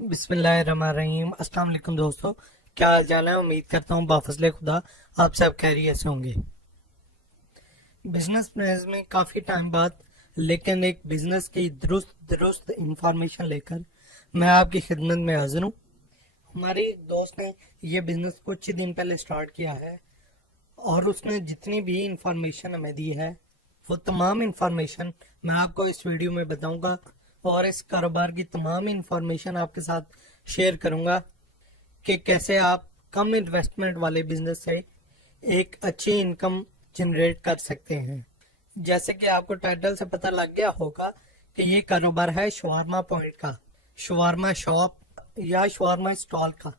बिस्मिल्लाहिर्रहमानिर्रहीम। अस्सलाम वालेकुम दोस्तों, क्या हाल चाल है। उम्मीद करता हूँ बाफजले खुदा आप सब खैरियत से होंगे। बिजनेस में काफ़ी टाइम बाद लेकिन एक बिजनेस की दुरुस्त दुरुस्त इंफॉर्मेशन लेकर मैं आपकी खिदमत में हाजिर हूँ। हमारे एक दोस्त ने ये बिजनेस कुछ ही दिन पहले स्टार्ट किया है और उसने जितनी भी इंफॉर्मेशन हमें दी है वो तमाम इंफॉर्मेशन मैं आपको इस वीडियो में बताऊंगा और इस कारोबार की तमाम इंफॉर्मेशन आपके साथ शेयर करूंगा कि कैसे आप कम इन्वेस्टमेंट वाले बिजनेस से एक अच्छी इनकम जनरेट कर सकते हैं। जैसे कि आपको टाइटल से पता लग गया होगा कि ये कारोबार है शवारमा पॉइंट का, शवारमा शॉप या शवारमा स्टॉल का।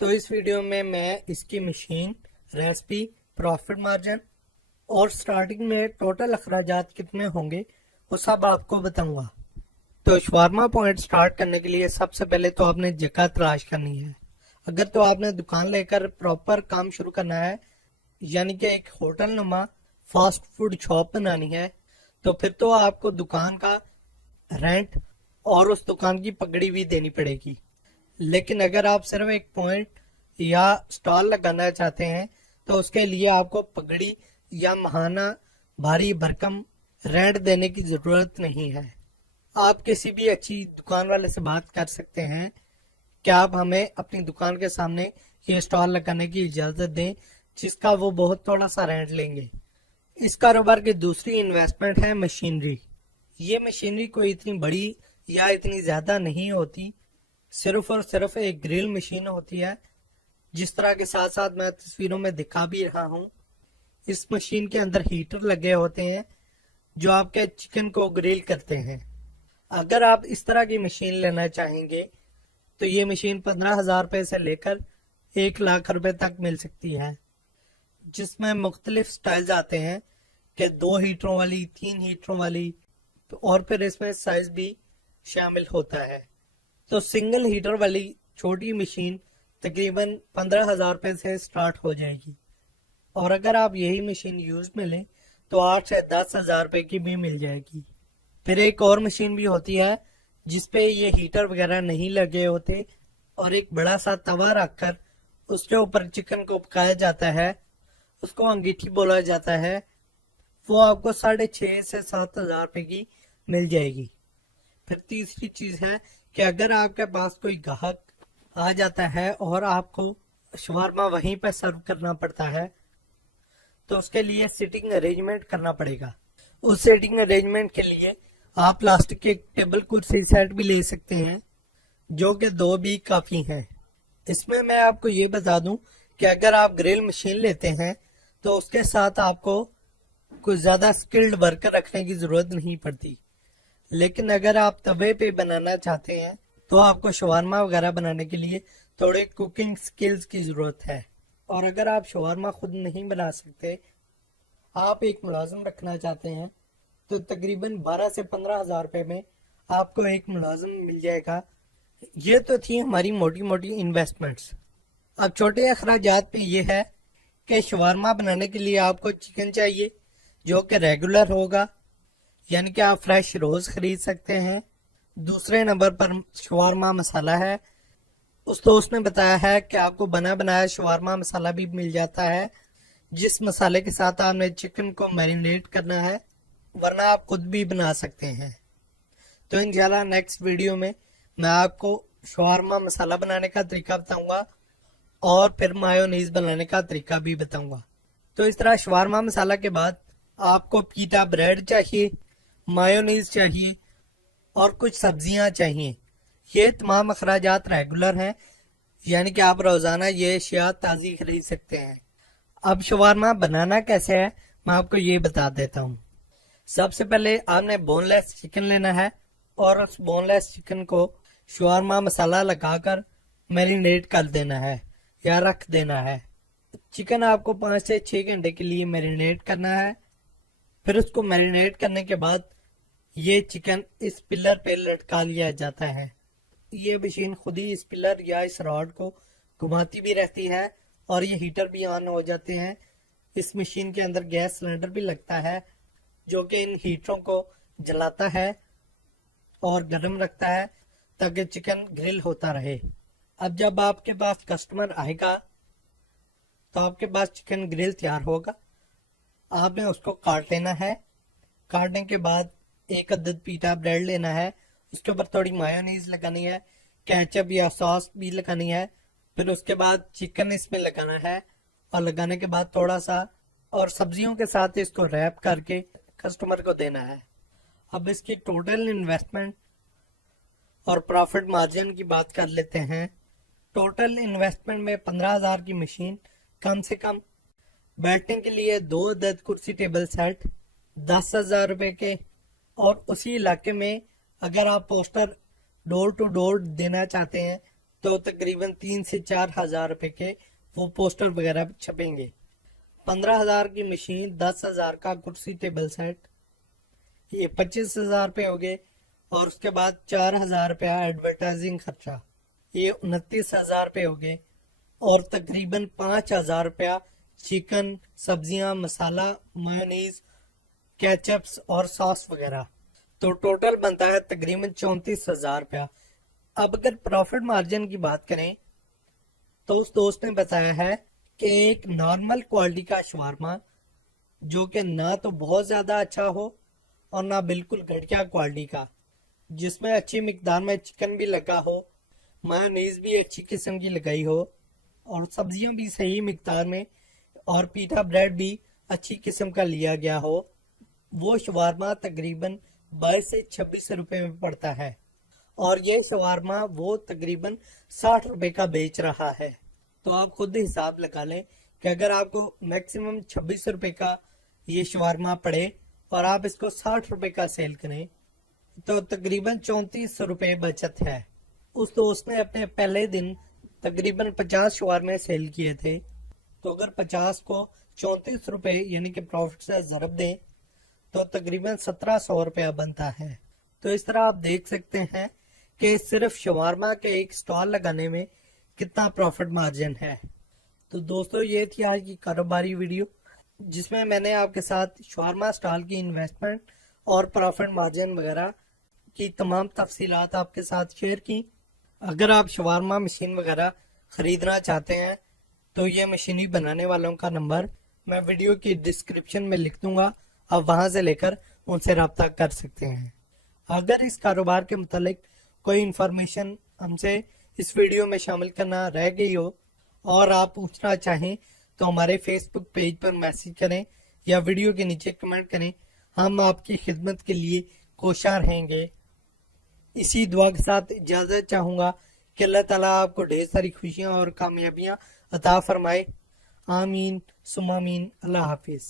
तो इस वीडियो में मैं इसकी मशीन, रेसिपी, प्रॉफिट मार्जिन और स्टार्टिंग में टोटल अखराजात कितने होंगे वो सब आपको बताऊंगा। तो शवारमा पॉइंट स्टार्ट करने के लिए सबसे पहले तो आपने जगह तलाश करनी है। अगर तो आपने दुकान लेकर प्रॉपर काम शुरू करना है, यानी कि एक होटल नुमा फास्ट फूड शॉप बनानी है, तो फिर तो आपको दुकान का रेंट और उस दुकान की पगड़ी भी देनी पड़ेगी। लेकिन अगर आप सिर्फ एक पॉइंट या स्टॉल लगाना चाहते हैं तो उसके लिए आपको पगड़ी या महाना भारी भरकम रेंट देने की जरूरत नहीं है। आप किसी भी अच्छी दुकान वाले से बात कर सकते हैं कि आप हमें अपनी दुकान के सामने ये स्टॉल लगाने की इजाजत दें, जिसका वो बहुत थोड़ा सा रेंट लेंगे। इस कारोबार की दूसरी इन्वेस्टमेंट है मशीनरी। ये मशीनरी कोई इतनी बड़ी या इतनी ज्यादा नहीं होती, सिर्फ और सिर्फ एक ग्रिल मशीन होती है, जिस तरह के साथ साथ मैं तस्वीरों में दिखा भी रहा हूँ। इस मशीन के अंदर हीटर लगे होते हैं जो आपके चिकन को ग्रिल करते हैं। अगर आप इस तरह की मशीन लेना चाहेंगे तो ये मशीन 15,000 रुपए से लेकर 1 लाख रुपए तक मिल सकती है, जिसमें मुख्तलिफ स्टाइल्स आते हैं कि 2 हीटरों वाली, 3 हीटरों वाली, तो और फिर इसमें साइज भी शामिल होता है। तो सिंगल हीटर वाली छोटी मशीन तकरीबन 15,000 रुपए से स्टार्ट हो जाएगी, और अगर आप यही मशीन यूज में लें तो 8 से 10,000 रुपए की भी मिल जाएगी। फिर एक और मशीन भी होती है जिसपे ये हीटर वगैरह नहीं लगे होते और एक बड़ा सा तवा रखकर उसके ऊपर चिकन को पकाया जाता है, उसको अंगीठी बोला जाता है। वो आपको 6,500 से 7,000 रुपए की मिल जाएगी। फिर तीसरी चीज है कि अगर आपके पास कोई ग्राहक आ जाता है और आपको शवारमा वहीं पर सर्व करना पड़ता है तो उसके लिए सिटिंग अरेंजमेंट करना पड़ेगा। उस सिटिंग अरेंजमेंट के लिए आप प्लास्टिक के टेबल कुर्सी सेट भी ले सकते हैं, जो कि 2 भी काफी हैं। इसमें मैं आपको ये बता दूं कि अगर आप ग्रिल मशीन लेते हैं तो उसके साथ आपको कुछ ज्यादा स्किल्ड वर्कर रखने की जरूरत नहीं पड़ती। लेकिन अगर आप तवे पे बनाना चाहते हैं तो आपको शवारमा वगैरह बनाने के लिए थोड़े कुकिंग स्किल्स की जरूरत है। और अगर आप शवारमा खुद नहीं बना सकते, आप एक मुलाजिम रखना चाहते हैं, तो तकरीबन 12 से 15,000 रुपए में आपको एक मुलाजिम मिल जाएगा। ये तो थी हमारी मोटी मोटी इन्वेस्टमेंट्स। अब छोटे अखराजात पे ये है कि शवारमा बनाने के लिए आपको चिकन चाहिए जो कि रेगुलर होगा, यानी कि आप फ्रेश रोज खरीद सकते हैं। दूसरे नंबर पर शवारमा मसाला है। उस दोस्त ने बताया है कि आपको बना बनाया शवारमा मसाला भी मिल जाता है, जिस मसाले के साथ आपने चिकन को मैरिनेट करना है, वरना आप खुद भी बना सकते हैं। तो इंशाल्लाह नेक्स्ट वीडियो में मैं आपको शवारमा मसाला बनाने का तरीका बताऊंगा और फिर मायोनीज बनाने का तरीका भी बताऊंगा। तो इस तरह शवारमा मसाला के बाद आपको पीटा ब्रेड चाहिए, मायोनीज चाहिए और कुछ सब्जियां चाहिए। ये तमाम अखराजात रेगुलर हैं, यानी कि आप रोजाना ये अशिया ताज़ी खरीद सकते हैं। अब शवारमा बनाना कैसे है मैं आपको ये बता देता हूँ। सबसे पहले आपने बोनलेस चिकन लेना है और उस बोनलेस चिकन को शवारमा मसाला लगाकर मैरिनेट कर देना है या रख देना है। चिकन आपको 5 से 6 घंटे के लिए मैरिनेट करना है। फिर उसको मैरिनेट करने के बाद ये चिकन इस पिलर पे लटका लिया जाता है। ये मशीन खुद ही इस पिलर या इस रॉड को घुमाती भी रहती है और ये हीटर भी ऑन हो जाते हैं। इस मशीन के अंदर गैस सिलेंडर भी लगता है जो कि इन हीटरों को जलाता है और गर्म रखता है। ताकि चिकन ग्रिल होता रहे। अब जब आपके पास कस्टमर आएगा तो आपके पास चिकन ग्रिल तैयार होगा। आपने उसको काट लेना है। काटने के बाद एक अदद पीटा ब्रेड लेना है, उसके ऊपर थोड़ी मायोनीज लगानी है, केचप या सॉस भी लगानी है। फिर उसके बाद चिकन इसमें लगाना है और लगाने के बाद थोड़ा सा और सब्जियों के साथ इसको रैप करके कस्टमर को देना है। अब इसकी टोटल इन्वेस्टमेंट और प्रॉफिट मार्जिन की बात कर लेते हैं। टोटल इन्वेस्टमेंट में 15,000 की मशीन, कम से कम बैठने के लिए 2 अदद कुर्सी टेबल सेट 10,000 रुपए के, और उसी इलाके में अगर आप पोस्टर डोर टू डोर देना चाहते हैं तो तकरीबन 3 से 4 हजार रुपए के वो पोस्टर वगैरह छपेंगे। 15,000 की मशीन, 10,000 का कुर्सी टेबल सेट, ये 25,000 रुपये हो गए। और उसके बाद 4,000 रुपया एडवर्टाइजिंग खर्चा, ये 29,000 रुपये हो गए। और तकरीबन 5,000 रुपया चिकन, सब्जियां, मसाला, मायोनीज, केचप्स और सॉस वगैरह। तो टोटल बनता है तकरीबन 34,000 रुपया। अब अगर प्रॉफिट मार्जिन की बात करें तो उस दोस्त ने बताया है कि एक नॉर्मल क्वालिटी का शवारमा, जो कि ना तो बहुत ज्यादा अच्छा हो और ना बिल्कुल घटिया क्वालिटी का, जिसमें अच्छी मिकदार में चिकन भी लगा हो, मायोनीज भी अच्छी किस्म की लगाई हो और सब्जियां भी सही मिकदार में और पीटा ब्रेड भी अच्छी किस्म का लिया गया हो, वो शवारमा तकरीबन 22 से 26 रुपए में पड़ता है। और ये शवारमा वो तकरीबन 60 रुपए का बेच रहा है। तो आप खुद हिसाब लगा लें कि अगर आपको मैक्सिमम 26 रुपए का ये शवारमा पड़े और आप इसको 60 रुपए का सेल करें तो तकरीबन 34 रुपए बचत है। उस दोस्त ने अपने पहले दिन तकरीबन 50 शवारमे सेल किए थे, तो अगर 50 को 34 रुपए यानी कि प्रॉफिट से ज़रब दें तो तकरीबन 1700 रुपया बनता है। तो इस तरह आप देख सकते हैं कि सिर्फ शवारमा के एक स्टॉल लगाने में कितना प्रॉफिट मार्जिन है। तो दोस्तों ये थी आज की कारोबारी वीडियो, जिसमें मैंने आपके साथ शवारमा स्टॉल की इन्वेस्टमेंट और प्रॉफिट मार्जिन वगैरह की तमाम तफसीलात आपके साथ शेयर की। अगर आप शवारमा मशीन वगैरह खरीदना चाहते हैं तो ये मशीनी बनाने वालों का नंबर मैं वीडियो की डिस्क्रिप्शन में लिख दूंगा, आप वहां से लेकर उनसे रब्ता कर सकते हैं। अगर इस कारोबार के मुतालिक कोई इंफॉर्मेशन हमसे इस वीडियो में शामिल करना रह गई हो और आप पूछना चाहें तो हमारे फेसबुक पेज पर मैसेज करें या वीडियो के नीचे कमेंट करें, हम आपकी खिदमत के लिए कोशिश रहेंगे। इसी दुआ के साथ इजाजत चाहूंगा कि अल्लाह ताला आपको ढेर सारी खुशियां और कामयाबियां अता फरमाए। आमीन सुम आमीन। अल्लाह हाफिज।